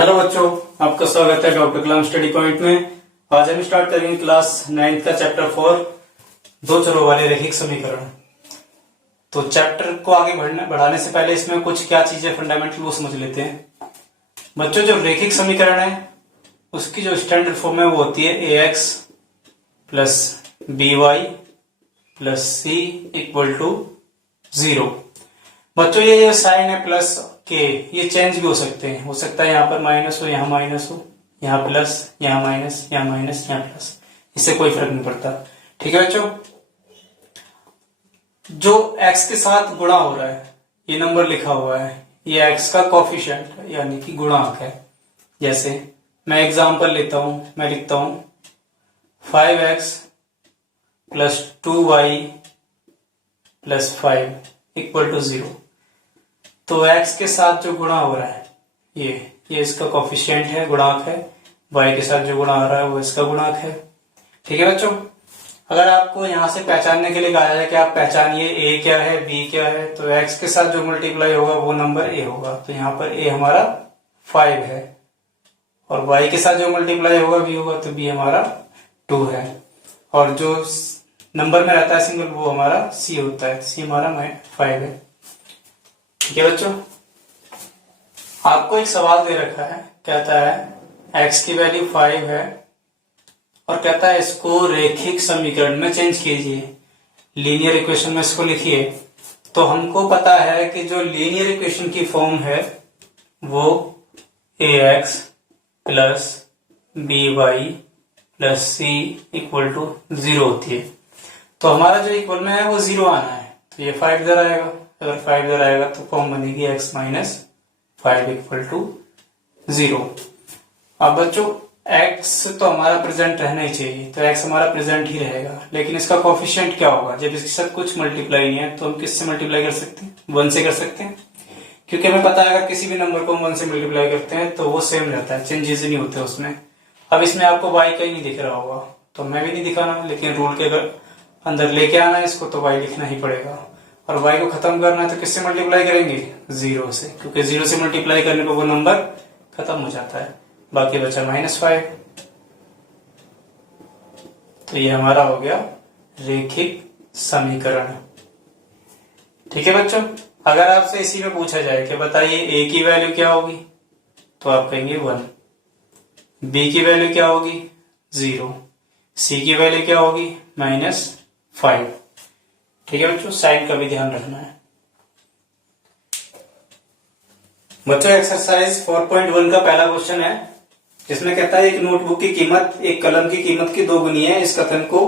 Hello बच्चों, आपका स्वागत है डॉक्टर कलाम स्टडी पॉइंट में। आज हम स्टार्ट करेंगे क्लास 9 का चैप्टर 4 दो चरों वाले रैखिक समीकरण। तो चैप्टर को आगे बढ़ाने से पहले इसमें कुछ क्या चीजें फंडामेंटल वो समझ लेते हैं। बच्चों, जो रैखिक समीकरण है उसकी जो स्टैंडर्ड फॉर्म है वो होती है ax plus by plus c equal to 0। बच्चों, ये जो साइन है प्लस के, ये चेंज भी हो सकते हैं। हो सकता है यहाँ पर माइनस हो, यहाँ माइनस हो, यहाँ प्लस, यहाँ माइनस, यहाँ माइनस, यहाँ प्लस, इससे कोई फर्क नहीं पड़ता। ठीक है बच्चों, जो x के साथ गुणा हो रहा है, ये नंबर लिखा हुआ है, ये x का कोफिशिएंट है, यानी कि गुणांक है। जैसे मैं एग्जांपल लेता हूं, मैं लिखता हूं 5x plus 2y plus 5 equal to 0। तो x के साथ जो गुणा हो रहा है ये इसका कोफिशिएंट है, गुणांक है। y के साथ जो गुणा हो रहा है वो इसका गुणांक है। ठीक है बच्चों, अगर आपको यहां से पहचानने के लिए कहा जाए कि आप पहचानिए a क्या है, b क्या है, तो x के साथ जो मल्टीप्लाई होगा वो नंबर a होगा। तो यहाँ पर a हमारा 5 है, और y के साथ जो मल्टीप्लाई होगा b होगा, तो b हमारा 2 है, और जो नंबर में रहता है सिंगल वो हमारा c होता है। c हमारा 5 है। ठीक है बच्चों, आपको एक सवाल दे रखा है, कहता है x की वैल्यू 5 है और कहता है इसको रैखिक समीकरण में चेंज कीजिए, लीनियर इक्वेशन में इसको लिखिए। तो हमको पता है कि जो लीनियर इक्वेशन की फॉर्म है वो ax plus by plus c equal to 0 होती है। तो हमारा जो इक्वल में है वो 0 आना है, तो ये 5 इधर आएगा। अगर 5 इधर आएगा तो फॉर्म बनेगी x माइनस 5 इक्वल टू 0। अब बच्चों, x तो हमारा प्रेजेंट रहना ही चाहिए, तो x हमारा प्रेजेंट ही रहेगा, लेकिन इसका कोफिशिएंट क्या होगा? जब इसके साथ कुछ मल्टीप्लाई नहीं है तो हम किससे मल्टीप्लाई कर सकते हैं? 1 से कर सकते हैं, क्योंकि हमें पता है अगर किसी भी नंबर को हम 1 से मल्टीप्लाई करते हैं तो वो सेम रहता है, चेंजेस नहीं होते उसमें। अब इसमें आपको y कहीं नहीं दिख रहा होगा, तो मैं भी नहीं दिखाना, लेकिन रूल के अगर अंदर लेके आना है इसको तो y लिखना ही पड़ेगा। और y को खत्म करना है तो किससे मल्टीप्लाई करेंगे? 0 से, क्योंकि 0 से मल्टीप्लाई करने पर वो नंबर खत्म हो जाता है। बाकी बचा -5। तो ये हमारा हो गया रैखिक समीकरण। ठीक है बच्चों, अगर आपसे इसी में पूछा जाए कि बताइए a की वैल्यू क्या होगी, तो आप कहेंगे 1, b की वैल्यू क्या होगी? 0, c की वैल्यू क्या होगी? -5। ठीक है बच्चों, साइन का भी ध्यान रखना है। बच्चों, एक्सरसाइज 4.1 का पहला क्वेश्चन है, जिसमें कहता है एक नोटबुक की कीमत एक कलम की कीमत की 2 गुनी है। इस कथन को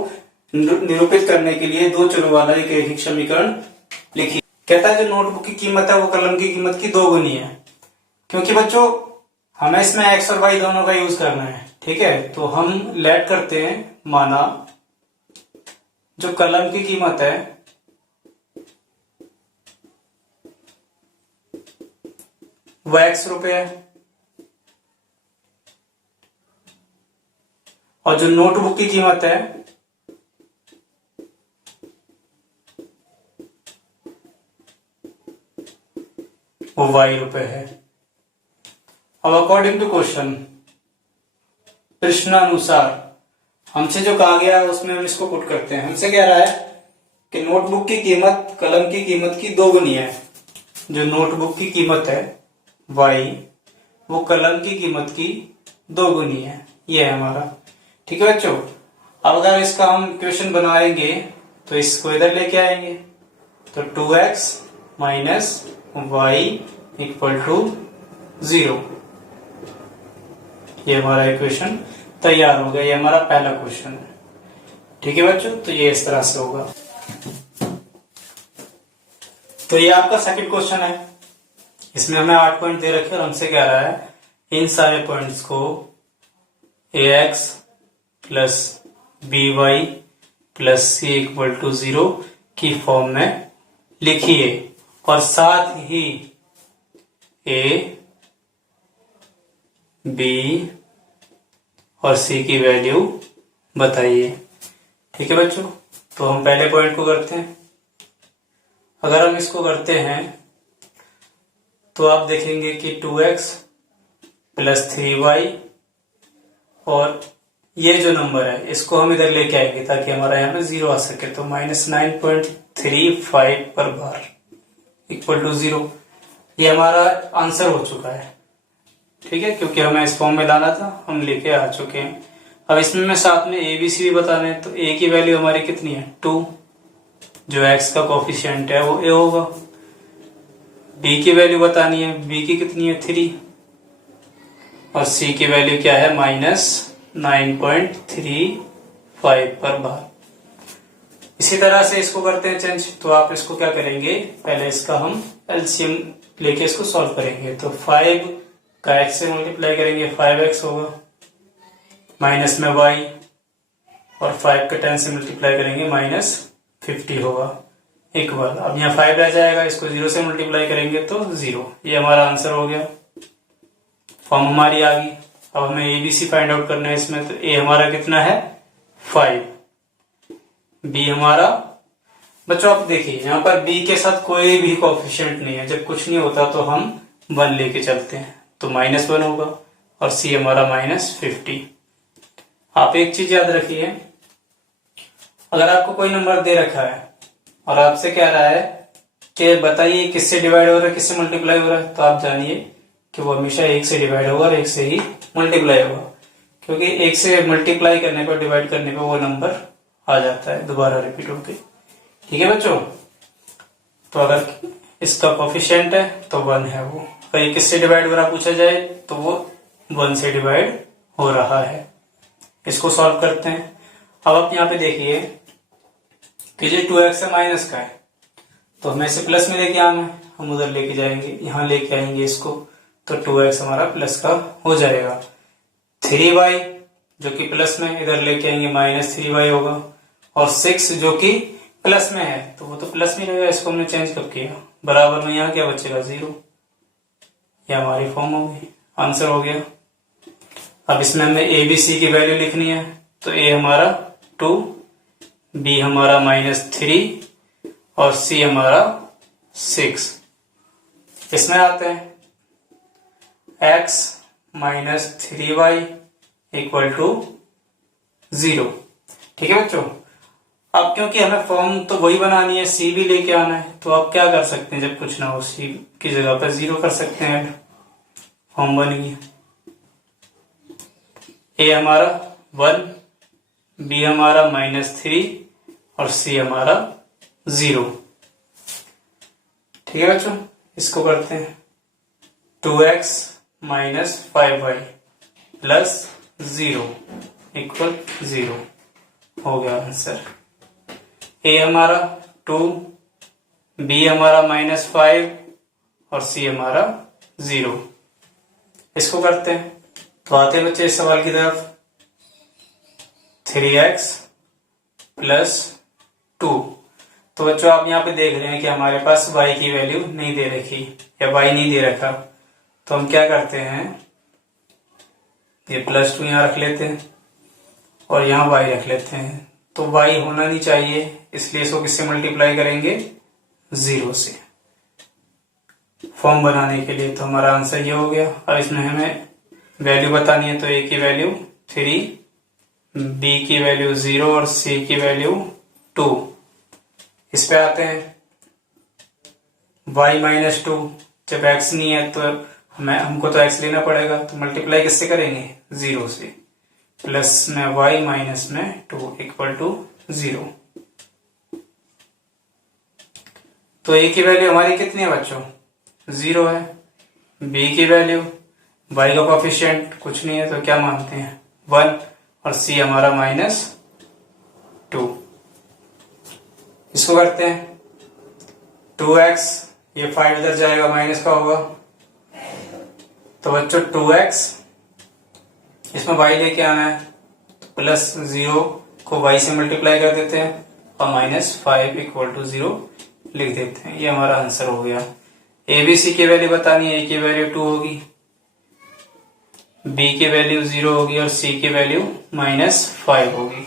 निरूपित करने के लिए दो चरों वाला एक रैखिक समीकरण लिखिए। कहता है जो नोटबुक की कीमत है वो कलम की कीमत की 2 गुनी है। क्योंकि बच्चों हमें इसमें x और y दोनों का यूज करना है, ठीक है, तो हम लेट करते हैं, माना जो कलम की कीमत है वो x रुपए है, और जो नोटबुक की कीमत है वो y रुपए है। अब अकॉर्डिंग टू क्वेश्चन, प्रश्नानुसार हमसे जो कहा गया है उसमें हम इसको पुट करते हैं। हमसे कह रहा है कि नोटबुक की कीमत कलम की कीमत की 2 गुनी है। जो नोटबुक की कीमत है y, वो कलम की कीमत की 2 गुनी है। ये है हमारा। ठीक है बच्चों, अब अगर इसका हम इक्वेशन बनाएंगे तो इसको इधर लेके आएंगे, तो 2x minus y equal to 0। ये हमारा इक्वेशन तैयार हो गया। ये हमारा पहला क्वेश्चन है। ठीक है बच्चों, तो ये इस तरह से होगा। तो ये आपका सेकंड क्वेश्चन है, इसमें हमें 8 पॉइंट दे रखे और हमसे कह रहा है इन सारे पॉइंट्स को ax plus by plus c equal to 0 की फॉर्म में लिखिए, और साथ ही a, b और c की वैल्यू बताइए। ठीक है बच्चों, तो हम पहले पॉइंट को करते हैं। अगर हम इसको करते हैं तो आप देखेंगे कि 2x +3y, और ये जो नंबर है इसको हम इधर लेके आएंगे ताकि हमारा यहाँ पे 0 आ सके। तो -9.35 पर बार इक्वल टू 0। ये हमारा आंसर हो चुका है, ठीक है, क्योंकि हमें इस फॉर्म में लाना था, हम लेके आ चुके हैं। अब इसमें मैं साथ में ए बी सी भी बताने हैं। तो ए की वैल्यू हमारी कितनी है 2, जो एक्स का कोफिशिएंट है वो ए होगा। बी की वैल्यू बतानी है, बी की कितनी है 3, और सी की वैल्यू क्या है -9.35 पर बार। इसी तरह से इसको करते हैं चेंज। तो आप इसको क्या करेंगे, पहले इसका हम एलसीएम लेके इसको सॉल्व करेंगे। तो 5 का x से मल्टीप्लाई करेंगे 5x होगा, माइनस में y, और 5 का 10 से मल्टीप्लाई करेंगे -50 होगा, इक्वल। अब यहाँ 5 रह जाएगा, इसको 0 से मल्टीप्लाई करेंगे तो 0। ये हमारा आंसर हो गया, फॉर्म हमारी आ गई। अब हमें A B C find out करना है इसमें। तो ए हमारा कितना है 5, बी हमारा, बच्चों आप देखिए यहाँ पर बी के साथ कोई भी कोएफिशिएंट नहीं है। जब कुछ नहीं होता तो हम 1 लेके चलते हैं, तो -1 होगा, और सी हमारा -50। आप एक चीज याद रखिए, अगर आपको कोई नंबर दे रखा है और आपसे कह रहा है कि बताइए किससे डिवाइड हो रहा है, किससे मल्टीप्लाई हो रहा है, तो आप जानिए कि वो हमेशा 1 से डिवाइड होगा और 1 से ही मल्टीप्लाई होगा, क्योंकि 1 से मल्टीप्लाई करने पर, डिवाइड करने पर वो नंबर आ जाता है दोबारा रिपीट होके। ठीक है बच्चों, तो अगर इसका कोफिशिएंट है तो 1 है वो, और ये किससे डिवाइड हो रहा पूछा जाए तो वो 1 से डिवाइड हो रहा है। इसको सॉल्व करते हैं। अब आप यहाँ पे देखिए कि ये 2x है माइनस का है, तो हमें इसे प्लस में लेके आना है, हम उधर लेके जाएंगे, यहाँ लेके आएंगे इसको, तो 2x हमारा प्लस का हो जाएगा। 3y जो कि प्लस में, इधर लेके आएंगे -3y होगा, और 6 जो कि प्लस में है तो वो तो प्लस में रहेगा, इसको हमने चेंज कब किया, बराबर में, यहाँ क्या बचेगा 0। ये हमारी फॉर्म हो गई, आंसर हो गया। अब इसमें हमें ए बी सी की वैल्यू लिखनी है। तो ए हमारा 2, बी हमारा -3, और सी हमारा 6। इसमें आते हैं x -3y इक्वल टू 0। ठीक है बच्चों, अब क्योंकि हमें फॉर्म तो वही बनानी है, सी भी लेके आना है, तो आप क्या कर सकते हैं, जब कुछ ना हो सी की जगह पर 0 कर सकते हैं, फॉर्म बन गई। ए हमारा 1, बी हमारा -3, और सी हमारा 0। ठीक है बच्चों, इसको करते हैं 2x - 5y प्लस 0 इक्वल 0 हो गया आंसर। ए हमारा 2, बी हमारा -5, और सी हमारा 0। इसको करते हैं, तो आते हैं बच्चे इस सवाल की तरफ। 3x + 2। तो बच्चों आप यहाँ पे देख रहे हैं कि हमारे पास y की वैल्यू नहीं दे रखी, या y नहीं दे रखा, तो हम क्या करते हैं, ये +2 यहाँ रख लेते हैं, और यहाँ y रख लेते हैं। तो y होना नहीं चाहिए, इसलिए इसको किससे मल्टीप्लाई करेंगे 0 से, फॉर्म बनाने के लिए। तो हमारा आंसर ये हो गया। अब इसमें हमें वैल्यू बतानी है, तो a की वैल्यू 3, b की वैल्यू 0, और c की वैल्यू 2। इस पे आते हैं y -2, जब x नहीं है तो हमको तो x लेना पड़ेगा, तो मल्टीप्लाई किससे करेंगे 0 से, प्लस में y माइनस में 2 इक्वल टू 0। तो a की वैल्यू हमारी कितनी है बच्चों 0 है, b की वैल्यू, y का कोफिशिएंट कुछ नहीं है तो क्या मानते हैं 1, और c हमारा -2। इसको करते हैं 2x, ये 5 इधर जाएगा, माइनस का होगा, तो बच्चों 2x, इसमें y लेके आना है, तो +0 को y से मल्टीप्लाई कर देते हैं, और -5 इक्वल टू 0 लिख देते हैं। ये हमारा आंसर हो गया। ए बी सी की वैल्यू बतानी है, ए की वैल्यू 2 होगी, बी की वैल्यू 0 होगी, और सी की वैल्यू -5 होगी।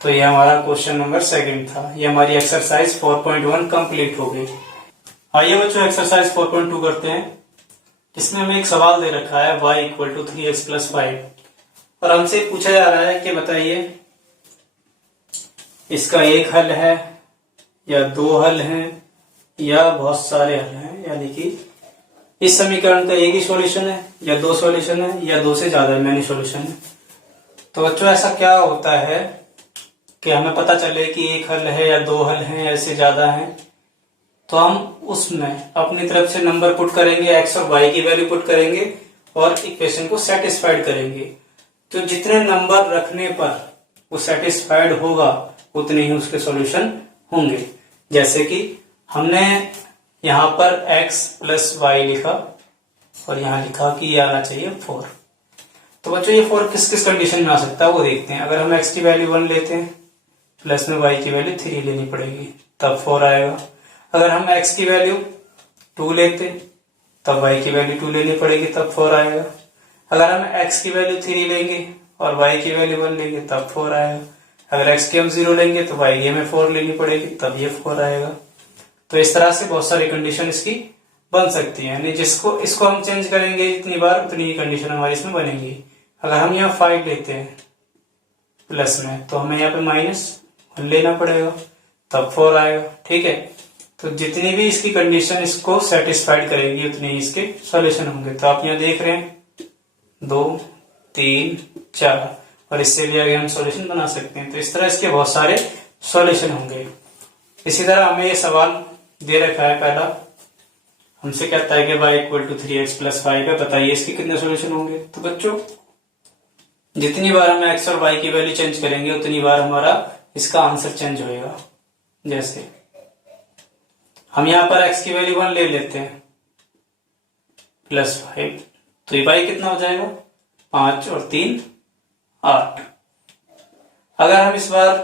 तो ये हमारा क्वेश्चन नंबर 2 था। ये हमारी एक्सरसाइज 4.1 कंप्लीट हो गई। आइए बच्चों एक्सरसाइज 4.2 करते हैं। इसमें हमें एक सवाल दे रखा है y equal to 3x plus 5 और हमसे पूछा जा रहा है कि बताइए इसका एक हल है या दो हल हैं या बहुत सारे हल हैं, यानी कि इस समीकरण का एक ही सॉल्यूशन है या दो सॉल्यूशन है या दो से ज्यादा मैनी सॉल्यूशन है। तो बच्चों ऐसा क्या होता है कि हमें पता चले कि एक हल है या दो हल हैं या इससे ज्यादा हैं, तो हम उसमें अपनी तरफ से नंबर पुट करेंगे, एक्स और वाई की वैल्यू पुट करेंगे और इक्वेशन को सेटिस्फाइड करेंगे। तो जितने नंबर रखने पर वो सेटिस्फाइड होगा उतने ही उसके सॉल्यूशन होंगे। जैसे कि हमने यहाँ पर x प्लस वाई लिखा और यहाँ लिखा कि ये आना चाहिए 4। तो बच्चों ये 4 किस किस कंडीशन में आ सकता है वो देखते हैं। अगर हम x की वैल्यू 1 लेते हैं प्लस में y की वैल्यू 3 लेनी पड़ेगी तब 4 आएगा। अगर हम x की वैल्यू 2 लेते तब y की वैल्यू 2 लेनी पड़ेगी तब 4 आएगा। अगर हम x की वैल्यू 3 लेंगे और y की वैल्यू 1 लेंगे तब 4 आएगा। अगर x की हम 0 लेंगे तो y की हमें 4 लेनी पड़ेगी तब ये 4 आएगा। तो इस तरह से बहुत सारी कंडीशन इसकी बन सकती है, यानी जिसको इसको हम चेंज करेंगे जितनी बार उतनी ही कंडीशन हमारी इसमें बनेंगी। अगर हम यहाँ 5 लेते हैं प्लस में तो हमें यहाँ पे माइनस लेना पड़ेगा तब 4 आएगा। ठीक है, तो जितनी भी इसकी कंडीशन इसको सेटिस्फाइड करेंगी उतने ही इसके सॉल्यूशन होंगे। तो आप यहाँ देख रहे हैं 2 3 4 और इससे भी आगे हम सॉल्यूशन बना सकते हैं। तो इस तरह इसके बहुत सारे सॉल्यूशन होंगे। इसी तरह हमें ये सवाल दे रखा है, पहला हमसे कहता है कि y equal to 3x plus 5 है, बताइए इसके कितने सॉल्यूशन होंगे। तो बच्चों जितनी बार हम x और y की वैल्यू चेंज करेंगे उतनी बार हमारा इसका आंसर चेंज होएगा। जैसे हम यहाँ पर x की वैल्यू 1 ले लेते हैं प्लस 5, तो ये y कितना हो जाएगा 5 और 3 8। अगर हम इस बार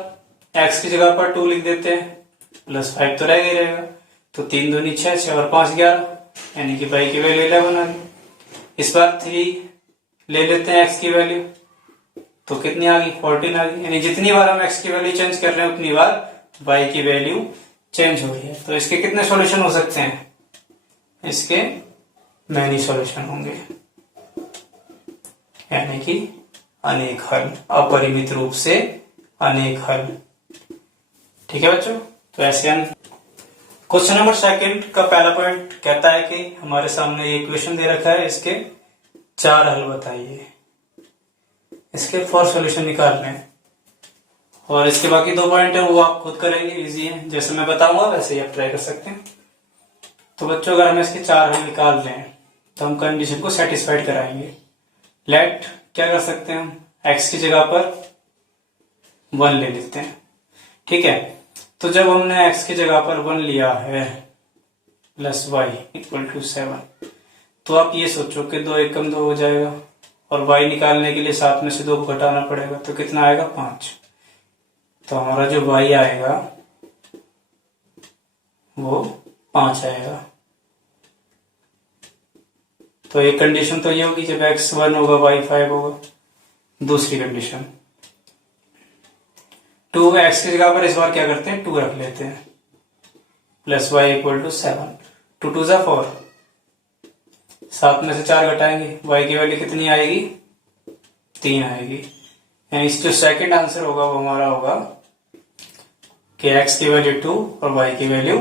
x की जगह पर 2 लिख देते हैं प्लस 5 तो रह ही रहेगा, तो 3 दूनी 6 6 और 5 11, यानी कि y की वैल्यू 11 आ गई। इस बार 3 ले लेते हैं x की वैल्यू तो कितनी आ गई 14 आ गई। यानी जितनी बार हम x की वैल्यू चेंज कर रहे हैं उतनी बार y की वैल्यू चेंज हो रही है। तो इसके कितने सॉल्यूशन हो सकते हैं, इसके मैनी सॉल्यूशन होंगे, यानी कि अनेक हल, अपरिमित रूप से अनेक हल। ठीक है बच्चों, तो ऐसे हम क्वेश्चन नंबर 2 का पहला पॉइंट कहता है कि हमारे सामने एक इक्वेशन दे रखा है, इसके 4 हल बताइए, इसके 4 सॉल्यूशन निकालने हैं। और इसके बाकी 2 पॉइंट है वो आप खुद करेंगे, इजी है, जैसे मैं बताऊंगा वैसे ही आप ट्राई कर सकते हैं। तो बच्चों अगर हम इसके 4 हल निकाल लें तो हम कंडीशन को सेटिस्फाइड कराएंगे। लेट क्या कर सकते हैं, हम x की जगह पर 1 ले लेते हैं। ठीक है, तो जब हमने x की जगह पर 1 लिया है प्लस y इक्वल टू 7, तो आप ये सोचो कि 2 एकम 2 हो जाएगा और y निकालने के लिए 7 में से 2 को घटाना पड़ेगा, तो कितना आएगा 5। तो हमारा जो y आएगा वो 5 आएगा। तो एक कंडीशन तो ये होगी जब x 1 होगा y 5 होगा। दूसरी कंडीशन 2x की जगह पर इस बार क्या करते हैं 2 रख लेते हैं प्लस y इक्वल टू 7, 2 2 जा 4, 7 में से 4 घटाएंगे y की वैल्यू कितनी आएगी 3 आएगी। यानी जो सेकंड आंसर होगा वो हमारा होगा कि x की वैल्यू 2 और y की वैल्यू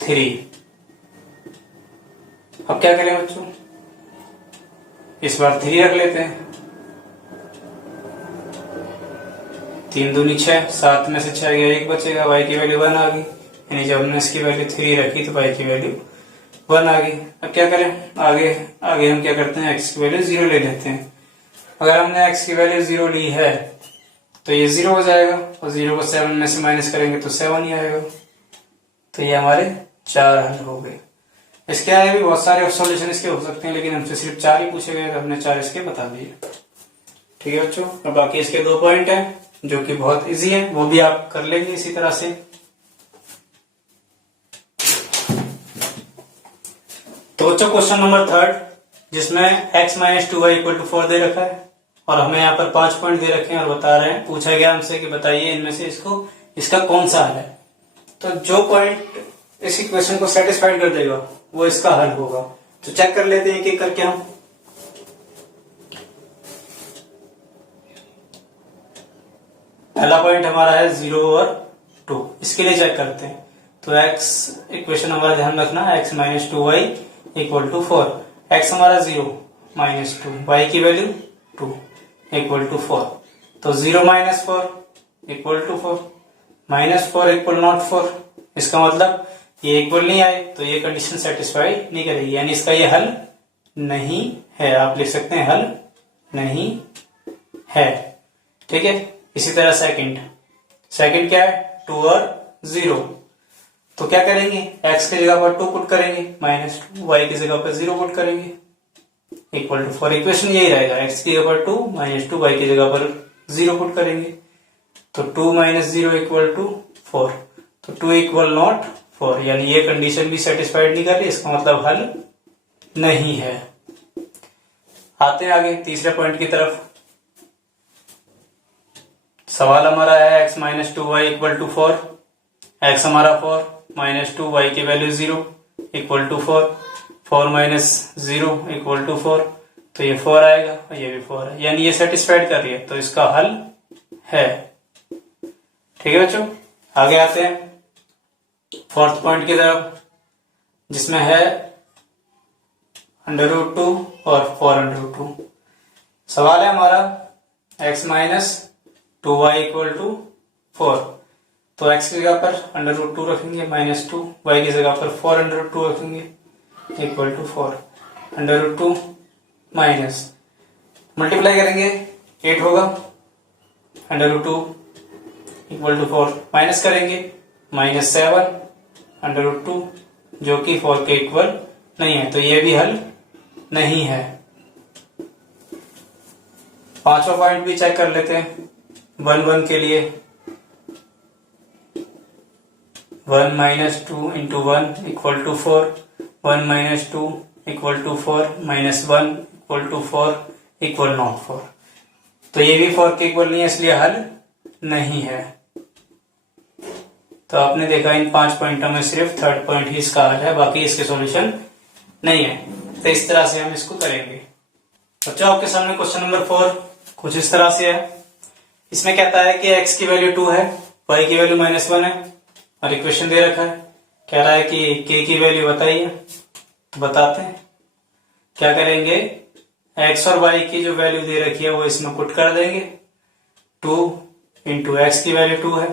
3। अब क्या करें बच्चों, इस बार 3 रख लेते हैं, 3 दूनी 6, 7 में से 6 गया 1 बचेगा, y की वैल्यू 1 आ गई। यानी जब हमने इसकी वैल्यू 3 रखी तो y की वैल्यू 1 आ गई। अब क्या करें, आगे आगे हम क्या करते हैं x की वैल्यू 0 ले लेते हैं। अगर हमने x की वैल्यू 0 ली है तो ये 0 हो जाएगा और 0 को 7 में से माइनस करेंगे तो 7 ही आएगा। तो ये हमारे 4 हल हो गए। इसके आगे भी बहुत सारे सॉल्यूशन इसके हो सकते हैं, लेकिन हमसे सिर्फ 4 ही पूछे गए तो हमने 4 इसके बता दिए। ठीक है बच्चों, और बाकी इसके 2 पॉइंट हैं जो कि बहुत इजी है, वो भी आप कर लेंगे इसी तरह से। तो बच्चों क्वेश्चन नंबर 3 जिसमें x minus 2y equal to 4 दे रखा है और हमें यहाँ पर 5 पॉइंट दे रखे हैं और बता रहे हैं, पूछा गया हमसे कि बताइए इनमें से इसका कौन सा हल है। तो जो पॉइंट इस इक्वेशन को सेटिस्फाइड कर देगा वो इसका हल होगा। तो चेक कर लेते हैं एक एक करके हम। पहला पॉइंट हमारा है 0 और 2, इसके लिए चेक करते हैं। तो x इक्वेशन हमारा ध्यान रखना, x minus 2y equal to 4। x हमारा 0 माइनस 2, y की वैल्यू 2 इक्वल टू 4। तो 0 minus 4 equal to 4, minus 4 equal not 4। इसका मतलब ये इक्वल नहीं आए तो ये कंडीशन सेटिस्फाइड नहीं करेगी, यानी इसका ये हल नहीं है। आप लिख सकते हैं हल नहीं है। ठीक है। इसी तरह सेकंड क्या है, 2 और 0। तो क्या करेंगे, x की जगह पर 2 पुट करेंगे, माइनस 2, y की जगह पर 0 पुट करेंगे, इक्वल टू 4। इक्वेशन यही रहेगा, x की जगह पर 2 माइनस 2, y की जगह पर 0 पुट करेंगे। तो 2 माइनस 0 इक्वल टू 4। तो 2 इक्वल नॉट 4, यानी ये कंडीशन भी सेटिस्फाइड नहीं कर रही, इसका मतलब हल नहीं है। आते हैं आगे तीसरे पॉइंट की तरफ। सवाल हमारा है x minus 2y equal to 4। x हमारा 4, माइनस 2, y की value 0 equal to 4। 4 minus 0 equal to 4। तो ये 4 आएगा और ये भी 4 है, यानी ये सेटिस्फाइड कर रही है, तो इसका हल है। ठीक है बच्चों, आगे आते हैं फोर्थ पॉइंट की तरफ, जिसमें है √2 और 4√2। सवाल है हमारा x minus 2y equal to 4। तो x की जगह पर √2 रखेंगे माइनस 2, y की जगह पर 4√2 रखेंगे इक्वल टू 4। √2 माइनस मल्टीप्लाई करेंगे 8 होगा, √2 इक्वल टू 4 माइनस करेंगे माइनस 7 √2, जो कि 4 के इक्वल नहीं है, तो ये भी हल नहीं है। पांचवा पॉइंट भी चेक कर लेते हैं 1 1 के लिए। 1 minus 2 into 1 equal to 4। 1 minus 2 equal to 4, minus 1 equal to 4 equal not 4। तो ये भी 4 के इक्वल नहीं है, इसलिए हल नहीं है। तो आपने देखा इन 5 पॉइंटों में सिर्फ थर्ड पॉइंट ही इसका हल है, बाकी इसके सॉल्यूशन नहीं है। तो इस तरह से हम इसको करेंगे। बच्चों आपके सामने क्वेश्चन नंबर 4 कुछ इस तरह से है। इसमें कहता है कि x की वैल्यू 2 है, y की वैल्यू -1 है और इक्वेशन दे रखा है। कह रहा है कि k की वैल्यू बताइए। तो बताते हैं क्या करेंगे, x और y की जो वैल्यू दे रखी है वो इसमें पुट कर देंगे। 2 इंटू x की वैल्यू 2 है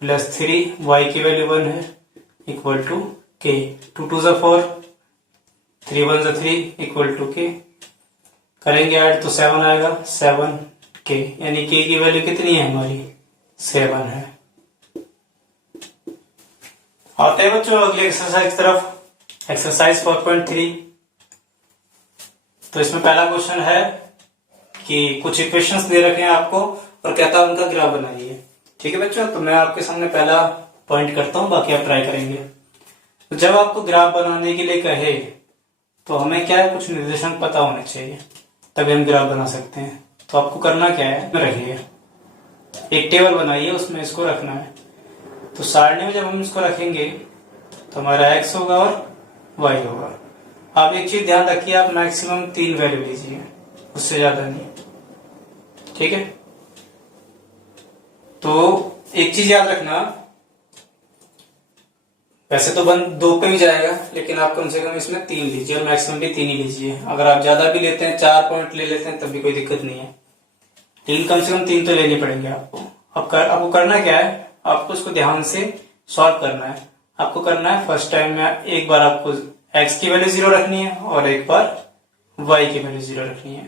प्लस 3 y की वैल्यू 1 है इक्वल टू k। 2 2 ज़ा 4, 3 1 ज़ा 3 इक्वल टू k। करेंगे ऐड तो 7 आएगा, 7 k, यानी k की वैल्यू कितनी है हमारी, 7 है। आते हैं बच्चों अगले एक्सरसाइज की तरफ, एक्सरसाइज 4.3। तो इसमें पहला क्वेश्चन है कि कुछ इक्वेशंस दे रखे हैं आपको और कहता है उनका ग्राफ बनाइए। ठीक है बच्चों, तो मैं आपके सामने पहला पॉइंट करता हूं, बाकी आप ट्राई करेंगे। तो जब आपको ग्राफ बनाने के लिए कहे तो हमें क्या है, कुछ निर्देशांक पता होने चाहिए, तभी हम ग्राफ बना सकते हैं। तो आपको करना क्या है, रखिए एक टेबल बनाइए, उसमें इसको रखना है। तो सारणी में जब हम इसको रखेंगे तो हमारा x होगा और y होगा। आप एक चीज ध्यान रखिए, आप मैक्सिमम 3 वैल्यू लीजिए, उससे ज्यादा नहीं। ठीक है, तो एक चीज याद रखना, वैसे तो 2 पे भी जाएगा, लेकिन आप कम से कम इसमें 3 लीजिए और मैक्सिमम भी 3 ही लीजिए। अगर आप ज्यादा भी लेते हैं, 4 पॉइंट ले लेते हैं, तब भी कोई दिक्कत नहीं है, लेकिन कम से कम 3 तो लेने पड़ेंगे आपको। आपको करना क्या है, आपको इसको ध्यान से सॉल्व करना है। आपको करना है फर्स्ट टाइम में एक बार आपको x की वैल्यू 0 रखनी है और एक बार y की वैल्यू 0 रखनी है।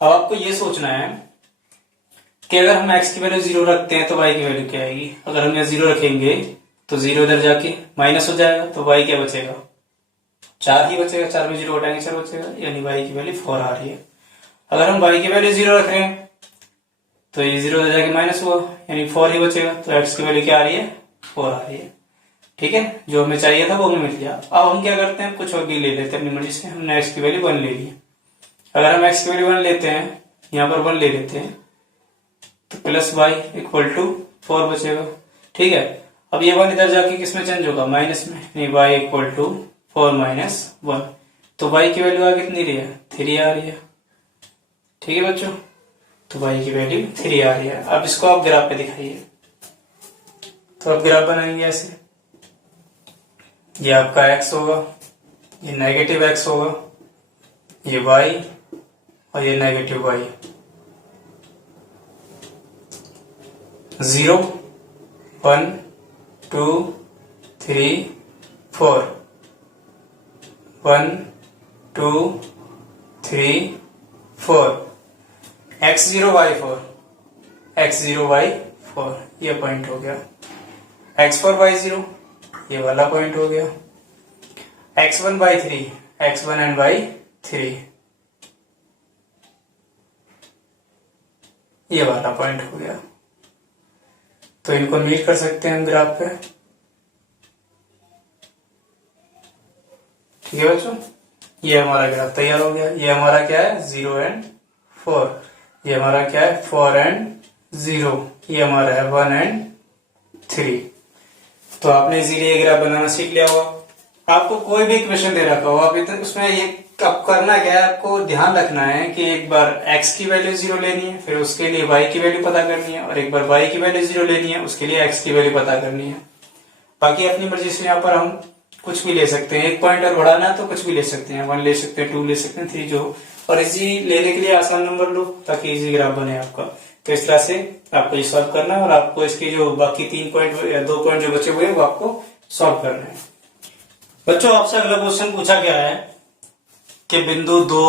अब आपको ये सोचना है कि अगर हम x की वैल्यू 0 रखते हैं तो y की वैल्यू क्या आएगी। अगर हम यहाँ 0 रखेंगे तो 0 इधर जाके माइनस हो जाएगा, तो y क्या बचेगा, 4 ही बचेगा। 4 में 0 हटाएंगे 4 बचेगा, यानी y की वैल्यू 4 आ रही है। अगर हम y की वैल्यू 0 रख रहे हैं तो ये 0 इधर जाके माइनस हुआ, यानी 4 ही बचेगा। तो x की वैल्यू क्या आ रही है, 4 आ रही है। ठीक है, जो हमें चाहिए था वो हमें मिल गया। अब हम क्या करते हैं, कुछ और भी ले लेते हैं अपनी मर्जी से। हमने x की वैल्यू 1 ले ली। अगर हम x की वैल्यू 1 लेते हैं, यहाँ पर 1 ले लेते हैं, तो प्लस y इक्वल टू 4 बचेगा। ठीक है, अब ये 1 इधर जाके किसमें चेंज होगा, माइनस में, यानी y इक्वल टू 4 माइनस 1। तो y की वैल्यू आ कितनी रही है, 3 आ रही है। ठीक है बच्चों, तो y की वैल्यू 3 आ रही है। अब इसको आप ग्राफ पे दिखाइए। तो अब ग्राफ बनाएंगे ऐसे, ये आपका x होगा, ये नेगेटिव x होगा, ये y और ये negative y। 0 1 2 3 4 1 2 3 4 x0 y4 x0 y4 ये पॉइंट हो गया। x4 y0 ये वाला पॉइंट हो गया। x1 y3 x1 and y3 ये वाला पॉइंट हो गया। तो इनको मीट कर सकते हैं हम ग्राफ पे। ठीक है बच्चों, ये हमारा ग्राफ तैयार हो गया। ये हमारा क्या है, 0 एंड 4। ये हमारा क्या है, 4 एंड 0। ये हमारा है 1 एंड 3। तो आपने इजीली ये ग्राफ बनाना सीख लिया होगा। आपको कोई भी इक्वेशन दे रखा हो, आप उसमें ये अब करना क्या है, आपको ध्यान रखना है कि एक बार x की वैल्यू 0 लेनी है, फिर उसके लिए y की वैल्यू पता करनी है, और एक बार y की वैल्यू 0 लेनी है, उसके लिए x की वैल्यू पता करनी है। बाकी अपनी मर्जी से यहाँ पर हम कुछ भी ले सकते हैं। एक पॉइंट और बढ़ाना है तो कुछ भी ले सकते हैं, 1 ले सकते हैं, 2 ले सकते हैं, 3 जो। और इजी लेने के लिए आसान नंबर लो ताकि इजी ग्राफ बने आपका। तो इस तरह से आपको ये सॉल्व करना है, और आपको इसके जो बाकी 3 पॉइंट या 2 पॉइंट जो बचे हुए हैं वो आपको सॉल्व करना है। बच्चों, आपसे अगला क्वेश्चन पूछा गया है कि बिंदु 2,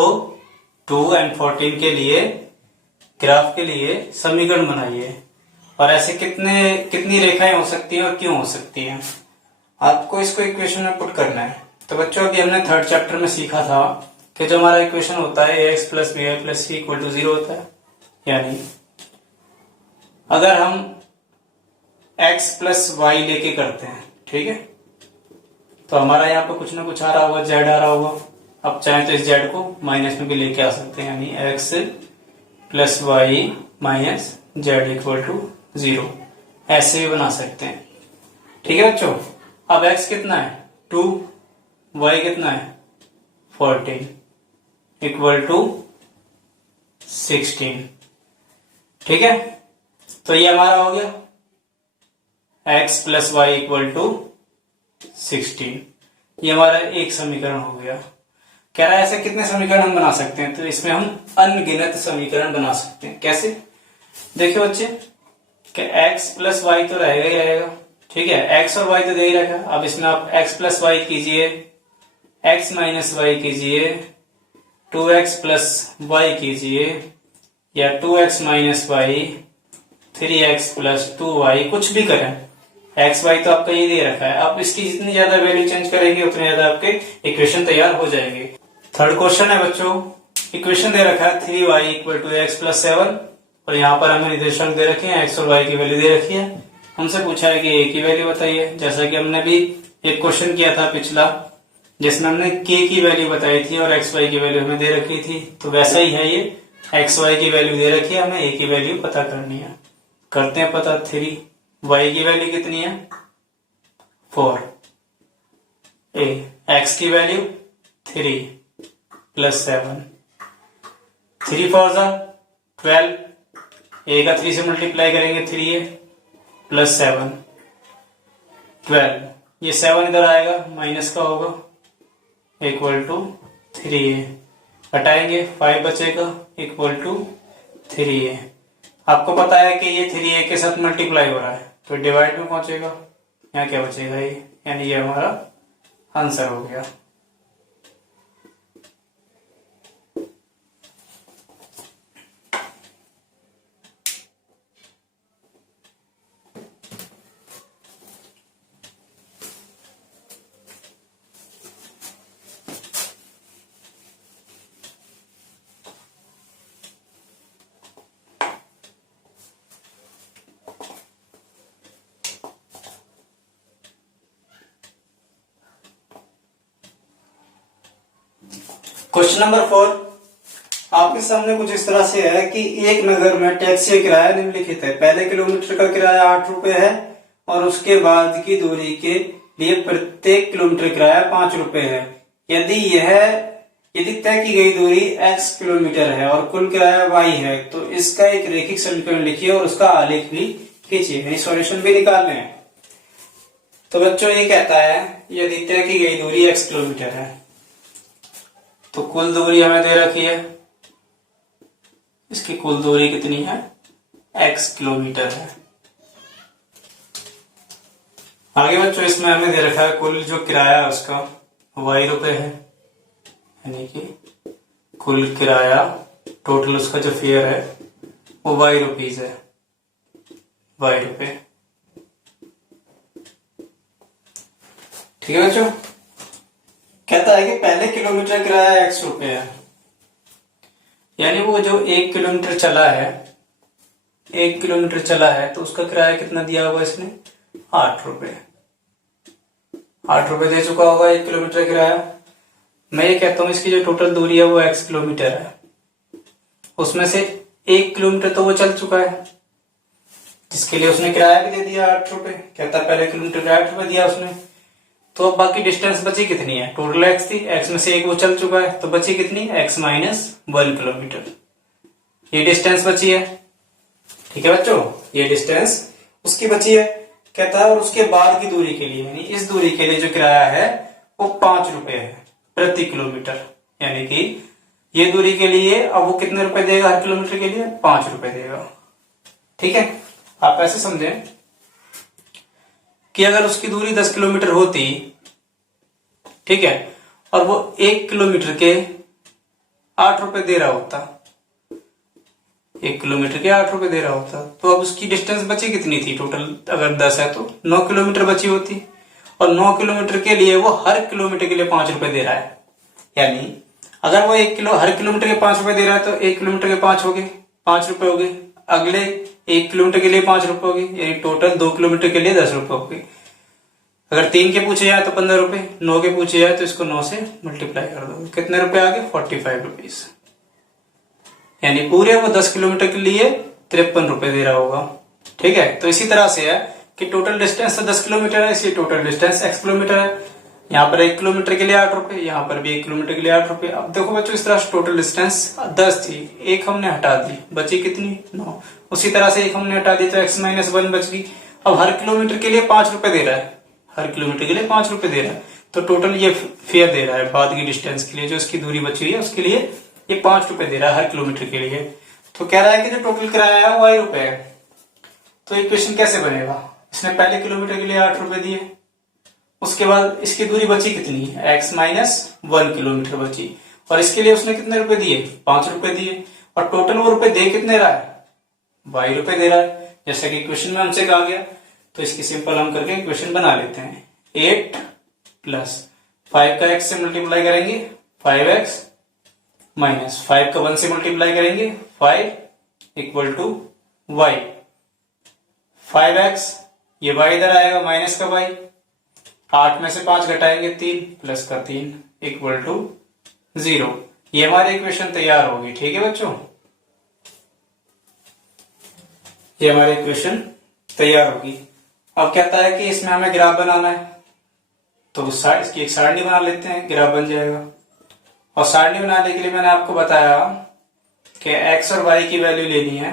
2 एंड 14 के लिए ग्राफ के लिए समीकरण बनाइए, और ऐसे कितनी रेखाएं हो सकती हैं और क्यों हो सकती हैं। आपको इसको इक्वेशन में पुट करना है। तो बच्चों, अभी हमने 3rd चैप्टर में सीखा था कि जो हमारा इक्वेशन होता है ax plus B Y plus C equal to 0 होता है। यानी अगर हम x प्लस वाई लेके करते हैं, ठीक है, तो हमारा यहाँ पे कुछ ना कुछ आ रहा होगा, z आ रहा होगा। अब चाहे तो इस z को माइनस में भी लेके आ सकते हैं, यानी x plus Y minus z equal to 0, ऐसे भी बना सकते हैं। ठीक है बच्चों, अब x कितना है 2, y कितना है 14 इक्वल टू 16। ठीक है, तो ये हमारा हो गया x plus Y equal to 16। ये हमारा एक समीकरण हो गया। कह रहा है ऐसे कितने समीकरण हम बना सकते हैं, तो इसमें हम अनगिनत समीकरण बना सकते हैं। कैसे, देखिए बच्चे, कि x प्लस वाई तो रहेगा ही रहेगा, ठीक है, x और y तो दे ही रखा। अब इसमें आप x प्लस वाई कीजिए, x माइनस वाई कीजिए, 2x प्लस वाई कीजिए, या 2x minus Y, 3x plus 2y, कुछ भी करें, x y तो आपका ये दे रखा है। आप इसकी जितनी ज्यादा वैल्यू चेंज करेंगे उतनी ज्यादा आपके इक्वेशन तैयार हो जाएंगे। 3rd क्वेश्चन है बच्चों, इक्वेशन दे रखा है 3y equal to x plus 7, और यहाँ पर हमें निर्देशांक दे रखे हैं, x और y की वैल्यू दे रखी है। हमसे पूछा है कि a की वैल्यू बताइए, जैसा कि हमने भी एक क्वेश्चन किया था पिछला जिसमें हमने k की वैल्यू बताई थी और x y की वैल्यू हमें दे रखी थी। तो वैसा ही है, ये x y की वैल्यू दे रखी है, हमें a की वैल्यू पता करनी है। करते हैं पता। 3, y की वैल्यू कितनी है 4, a, x की वैल्यू 3 प्लस 7, 3 4 12, a का 3 से मल्टीप्लाई करेंगे 3a प्लस 7 12, ये 7 इधर आएगा माइनस का होगा इक्वल टू 3a, हटाएंगे 5 बचेगा इक्वल टू 3a। आपको पता है कि ये 3a के साथ मल्टीप्लाई हो रहा है तो डिवाइड में पहुंचेगा, यहाँ क्या बचेगा ये, यानी ये हमारा आंसर हो गया। क्वेश्चन नंबर 4 आपके सामने कुछ इस तरह से है कि एक नगर में टैक्सी का किराया निम्नलिखित है। पहले किलोमीटर का किराया 8 रुपए है और उसके बाद की दूरी के लिए प्रत्येक किलोमीटर किराया 5 रुपए है। यदि यह यदि तय की गई दूरी x किलोमीटर है और कुल किराया y है, तो इसका एक रेखिक समीकरण लिखिए और उसका आलेख भी खींचिए, यानी सॉल्यूशन भी निकालने हैं। तो बच्चों ये कहता है यदि तय की गई दूरी x किलोमीटर है, तो कुल दूरी हमें दे रखी है, इसकी कुल दूरी कितनी है, x किलोमीटर है। आगे बच्चों इसमें हमें दे रखा है कुल जो किराया है उसका y रुपए है, यानी कि कुल किराया टोटल उसका जो फेयर है वो y रुपीज है, y रुपए। ठीक है बच्चों, कहता है कि पहले किलोमीटर किराया x रुपए है, यानी वो जो 1 किलोमीटर चला है, 1 किलोमीटर चला है तो उसका किराया कितना दिया होगा इसने, 8 रुपए। 8 रुपए दे चुका होगा 1 किलोमीटर किराया। मैं ये कहता हूं इसकी जो टोटल दूरी है वो x किलोमीटर है, उसमें से 1 किलोमीटर तो वो चल चुका है, जिसके लिए उसने किराया भी दे दिया 8 रुपए। कहता पहले किलोमीटर का 8 रुपए दिया उसने, तो अब बाकी डिस्टेंस बची कितनी है, टोटल x थी, x में से 1 वो चल चुका है, तो बची कितनी, x माइनस 1 किलोमीटर, ये डिस्टेंस बची है। ठीक है बच्चों, ये डिस्टेंस उसकी बची है। कहता है और उसके बाद की दूरी के लिए, यानी इस दूरी के लिए जो किराया है वो 5 रुपए है प्रति किलोमीटर, यानी कि ये दूरी के लिए अब वो कितने रुपए देगा हर किलोमीटर के लिए, 5 रुपए देगा। ठीक है, आप ऐसे समझें कि अगर उसकी दूरी 10 किलोमीटर होती, ठीक है, और वो 1 किलोमीटर के 8 रुपए दे रहा होता, 1 किलोमीटर के 8 रुपए दे रहा होता, तो अब उसकी डिस्टेंस बची कितनी थी टोटल, अगर 10 है तो 9 किलोमीटर बची होती, और 9 किलोमीटर के लिए वो हर किलोमीटर के लिए 5 रुपए दे रहा है। यानी अगर वो 1 किलो हर किलोमीटर के 5 रुपए दे रहा है तो 1 किलोमीटर के 5 हो गए, 5 रुपए हो गए, अगले 1 किलोमीटर के लिए 5 रुपए हो गए, यानी टोटल 2 किलोमीटर के लिए 10 रुपए हो गए। अगर 3 के पूछे जाए तो 15 रुपए, 9 के पूछे जाए तो इसको 9 से मल्टीप्लाई कर दो, कितने रुपए आ गए, 45 रुपीज। यानी पूरे वो 10 किलोमीटर के लिए 53 रुपए दे रहा होगा। ठीक है, तो इसी तरह से है कि टोटल डिस्टेंस तो 10 किलोमीटर है, इसलिए टोटल डिस्टेंस x किलोमीटर है। यहाँ पर 1 किलोमीटर के लिए 8 रुपए, यहाँ पर भी 1 किलोमीटर के लिए 8 रुपए। अब देखो बच्चों, इस तरह से टोटल डिस्टेंस 10 थी, 1 हमने हटा दी, बची कितनी, 9। उसी तरह से 1 हमने हटा दी तो x माइनस 1 बच गई। अब हर किलोमीटर के लिए 5 रुपए दे रहा है, हर किलोमीटर के लिए 5 रुपए दे रहा है, तो टोटल ये फेयर दे रहा है बाद की डिस्टेंस के लिए, जो इसकी दूरी बची हुई है उसके लिए ये 5 रुपए दे रहा है हर किलोमीटर के लिए। तो कह रहा है कि जो टोटल किराया है वो y रुपए है। तो इक्वेशन कैसे बनेगा, इसने पहले किलोमीटर के लिए 8 रुपए दिए, उसके बाद इसकी दूरी बची कितनी, x माइनस 1 किलोमीटर बची, और इसके लिए उसने कितने रुपए दिए, 5 रुपए दिए, और टोटल वो रुपए दे कितने रहा है, y रुपए दे रहा है, जैसा कि इक्वेशन में हमसे कहा गया। तो इसकी सिंपल हम करके इक्वेशन बना लेते हैं। 8 प्लस 5 का x से मल्टीप्लाई करेंगे 5x, माइनस 5 का 1 से मल्टीप्लाई करेंगे 5 इक्वल टू y, 5x, ये y इधर आएगा माइनस का y, 8 में से 5 घटाएंगे 3 प्लस का 3 इक्वल टू 0। ये हमारी इक्वेशन तैयार होगी। ठीक है बच्चों, ये हमारी इक्वेशन तैयार होगी। अब कहता है कि इसमें हमें ग्राफ बनाना है, तो इसकी एक सारणी बना लेते हैं, ग्राफ बन जाएगा। और सारणी बनाने के लिए मैंने आपको बताया कि x और y की वैल्यू लेनी है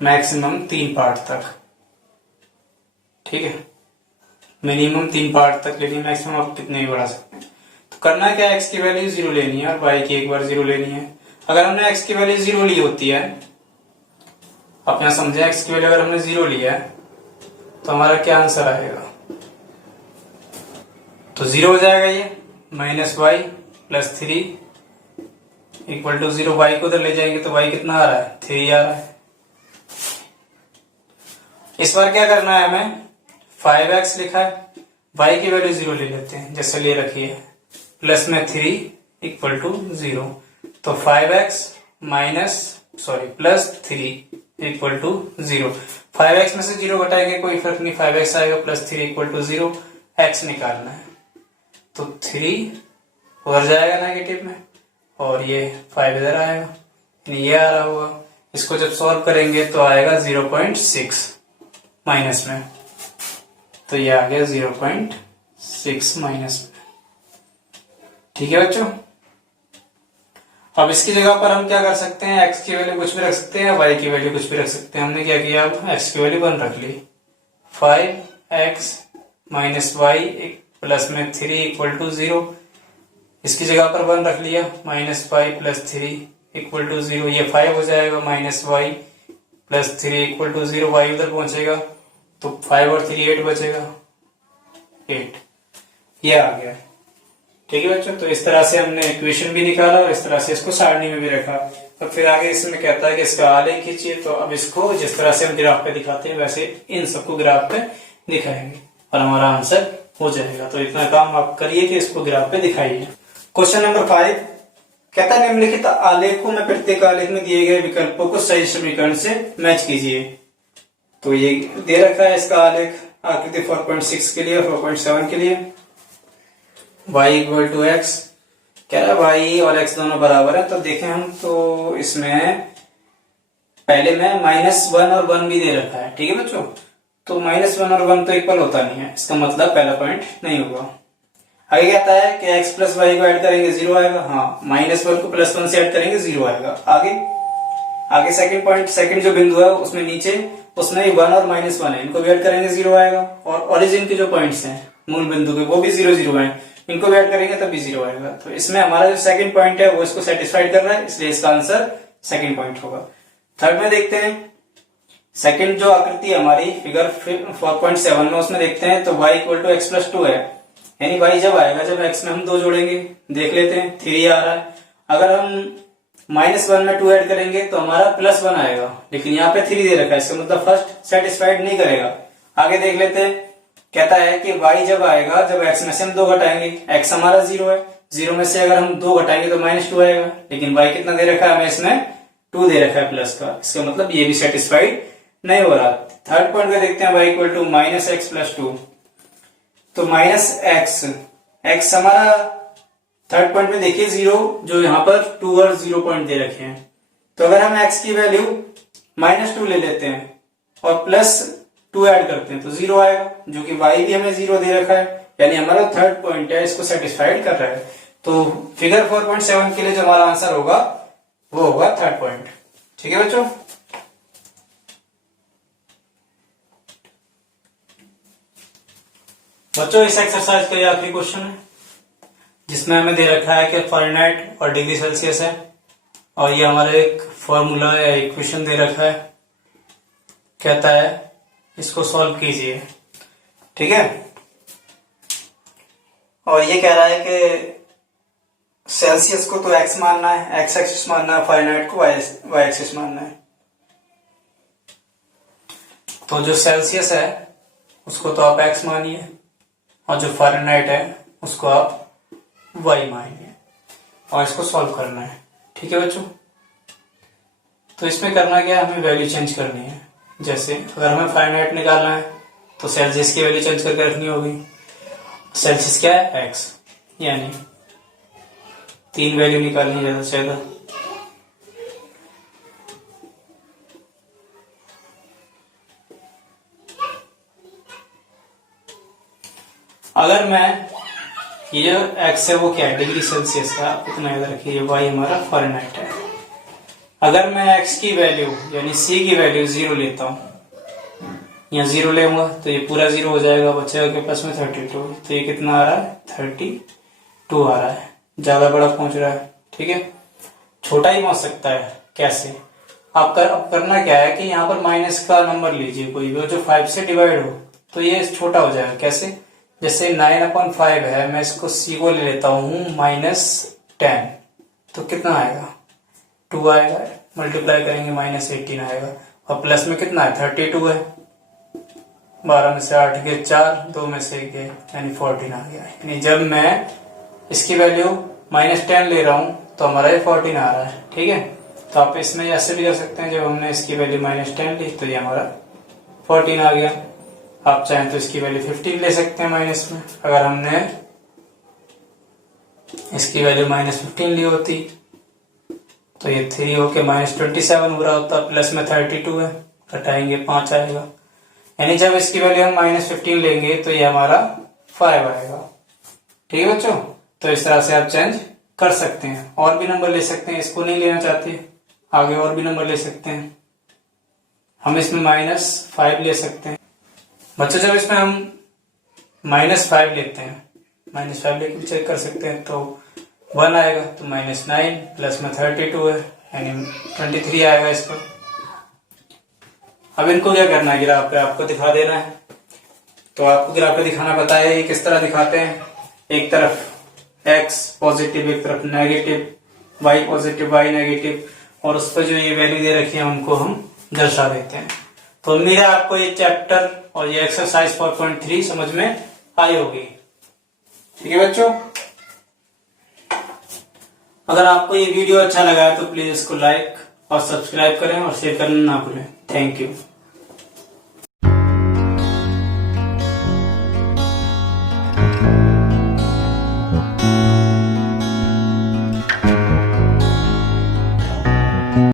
मैक्सिमम 3 पार्ट तक। ठीक है, मिनिमम 3 पार्ट तक लेनी है, मैक्सिमम आप कितने भी बढ़ा सकते हैं। तो करना है क्या, x की वैल्यू 0 लेनी है और y की एक बार 0 लेनी है। अगर हमने x की वैल्यू 0 ली होती है, आप यहां समझे, x की वैल्यू अगर हमने 0 लिया है तो हमारा क्या आंसर आएगा, तो 0 हो जाएगा ये, minus y plus 3 equal to 0। y को उधर ले जाएंगे तो y कितना आ रहा है, 3 आ रहा है। इस बार क्या करना है हमें, 5x लिखा है, y की वैल्यू 0 ले लेते हैं जैसे ले रखी है, प्लस में 3 इक्वल टू 0। तो 5x minus plus 3 equal to 0। 5x में से 0 घटाएंगे कोई फर्क नहीं, 5x आएगा, प्लस 3 इक्वल टू 0। x निकालना है तो 3 उधर जाएगा नेगेटिव में और ये 5 इधर आएगा, ये आ रहा होगा। इसको जब सॉल्व करेंगे तो आएगा 0.6 माइनस में, तो ये आ गया 0.6 माइनस में। ठीक है बच्चों। अब इसकी जगह पर हम क्या कर सकते हैं, x की वैल्यू कुछ भी रख सकते हैं, y की वैल्यू कुछ भी रख सकते हैं। हमने क्या किया, अब x की वैल्यू 1 रख ली। 5x माइनस वाई प्लस में 3 इक्वल टू 0। इसकी जगह पर 1 रख लिया, माइनस 5 प्लस 3 इक्वल टू 0। ये 5 हो जाएगा, minus Y plus 3 equal to 0। Y उधर पहुंचेगा तो 5 और 3 8 बचेगा, 8। ये आ गया। ठीक है बच्चों, तो इस तरह से हमने इक्वेशन भी निकाला और इस तरह से इसको सारणी में भी रखा। तो फिर आगे इसमें कहता है कि इसका आलेख खींचिए। तो अब इसको जिस तरह से हम ग्राफ पे दिखाते हैं वैसे इन सबको ग्राफ पे दिखाएंगे और हमारा आंसर हो जाएगा। तो इतना काम आप करिए कि इसको ग्राफ पे दिखाइए। क्वेश्चन नंबर 5 कहता है निम्नलिखित आलेखों में प्रत्येक आलेख में दिए गए विकल्पों को सही समीकरण से मैच कीजिए। तो ये दे रखा है इसका आलेख आकृति 4.6 के लिए, 4.7 के लिए। y इक्वल टू एक्स कह रहा है, y और x दोनों बराबर है। तो देखें हम, तो इसमें पहले में -1 और 1 भी दे रखा है। ठीक है बच्चों, तो -1 और 1 तो इक्वल होता नहीं है, इसका मतलब पहला पॉइंट नहीं होगा। आगे कहता है कि x प्लस वाई को ऐड करेंगे 0 आएगा। हाँ, -1 को +1 से ऐड करेंगे 0 आएगा। आगे सेकंड पॉइंट, सेकंड जो बिंदु है उसमें नीचे, उसमें 1 और -1 है, इनको भी ऐड करेंगे 0 आएगा। और ओरिजिन के जो पॉइंट्स हैं मूल बिंदु के, वो भी 0 0 है, इनको भी ऐड करेंगे तब भी 0 आएगा। तो इसमें हमारा जो सेकंड पॉइंट है वो इसको सेटिस्फाइड कर रहा है, इसलिए इसका आंसर सेकंड पॉइंट होगा। थर्ड में देखते हैं, सेकंड जो आकृति है हमारी फिगर 4.7 में, उसमें देखते हैं तो y equal to X plus 2 है, यानी y जब आएगा जब x में हम 2 जोड़ेंगे। देख लेते हैं, 3 आ रहा है। अगर हम -1 में 2 ऐड करेंगे तो हमारा +1 आएगा, लेकिन यहाँ पे 3 दे रखा है, इसका मतलब फर्स्ट सेटिस्फाइड नहीं करेगा। आगे देख लेते हैं, कहता है कि y जब आएगा जब x में से हम 2 घटाएंगे, x हमारा 0 है, 0 में से अगर हम 2 घटाएंगे तो -2 आएगा, लेकिन y कितना दे रखा है हमें, इसमें 2 दे रखा है प्लस का, इसका मतलब ये भी सेटिस्फाइड नहीं हो रहा। थर्ड पॉइंट में देखते हैं y equal to -x plus 2। तो -x हमारा थर्ड पॉइंट में देखिए 0, जो यहाँ पर 2 और 0 पॉइंट दे रखे हैं। तो अगर हम x की वैल्यू -2 ले लेते हैं और +2 ऐड करते हैं तो 0 आएगा, जो कि y भी हमें 0 दे रखा है, यानी हमारा थर्ड पॉइंट है इसको सेटिस्फाइड कर रहा है। तो फिगर 4.7 के लिए जो हमारा आंसर होगा वो होगा थर्ड पॉइंट। ठीक है बच्चों, इस एक्सरसाइज का ये आखिरी क्वेश्चन है जिसमें हमें दे रखा है कि फ़ारेनहाइट और डिग्री सेल्सियस है और ये हमारा एक फॉर्मूला या इक्वेशन दे रखा है। कहता है इसको सॉल्व कीजिए। ठीक है, और ये कह रहा है कि सेल्सियस को तो x मानना है, x एक्सिस मानना है, फ़ारेनहाइट को y एक्सिस मानना है। तो जो सेल्सियस है उसको तो आप x मानिए और जो फ़ारेनहाइट है उसको आप y मानिए और इसको सॉल्व करना है। ठीक है बच्चों, तो इसमें करना क्या है, हमें वैल्यू चेंज करनी है। जैसे अगर हमें फ़ारेनहाइट निकालना है तो सेल्सियस की वैल्यू चेंज करके रखनी होगी। सेल्सियस क्या है, x, यानी 3 वैल्यू निकालनी है ज्यादा से ज्यादा। अगर मैं ये x है वो क्या है, डिग्री सेल्सियस का, आप इतना याद रखिए। y हमारा फ़ारेनहाइट है। अगर मैं x की वैल्यू यानी c की वैल्यू 0 लेता हूं, यहाँ 0 लेऊंगा तो ये पूरा 0 हो जाएगा, बचेगा के पास में 32। तो ये कितना आ रहा है, 32 आ रहा है, ज्यादा बड़ा पहुंच रहा है। ठीक है, छोटा ही पहुंच सकता है। कैसे, अब करना क्या है कि यहाँ पर माइनस का नंबर लीजिए कोई भी, जो 5 से डिवाइड हो तो ये छोटा हो जाएगा। कैसे, जैसे 9/5 है, मैं इसको c को ले लेता हूँ -10, तो कितना आएगा, 2 आएगा। मल्टीप्लाई करेंगे -18 आएगा, और प्लस में कितना है, 32 है। 12 में से 8 गए 4, 2 में से 1 गए, यानी 14 आ गया। यानी जब मैं इसकी वैल्यू -10 ले रहा हूं तो हमारा ये 14 आ रहा है। ठीक है, तो आप इसमें ऐसे भी कर सकते हैं, जब हमने इसकी वैल्यू -10 ली तो ये हमारा 14 आ गया। आप चाहें तो इसकी वैल्यू 15 ले सकते हैं माइनस में। अगर हमने इसकी वैल्यू -15 ली होती तो ये 3 होके -27 हो रहा होता, प्लस में 32 है, घटाएंगे 5 आएगा। यानी जब इसकी वैल्यू हम -15 लेंगे तो ये हमारा 5 आएगा। ठीक है बच्चों, तो इस तरह से आप चेंज कर सकते हैं। और भी नंबर ले सकते हैं, इसको नहीं लेना चाहते आगे और भी नंबर ले सकते हैं। हम इसमें -5 ले सकते हैं। बच्चों जब इसमें हम -5 लेते हैं, -5 लेके भी चेक कर सकते हैं, तो 1 आएगा, तो -9 प्लस में 32 है यानी 23 आएगा इस पर। अब इनको क्या करना है, ग्राफ पे आपको दिखा देना है। तो आपको ग्राफ पे दिखाना पता है, ये किस तरह दिखाते हैं। एक तरफ x पॉजिटिव, एक तरफ negative, y positive y negative, और उस पर जो ये वैल्यू दे रखी है उनको हम दर्शा देते हैं। तो उम्मीद है आपको ये चैप्टर और ये एक्सरसाइज 4.3 समझ में आई होगी। ठीक है बच्चों, अगर आपको ये वीडियो अच्छा लगा है तो प्लीज इसको लाइक और सब्सक्राइब करें और शेयर करना ना भूलें। Thank you.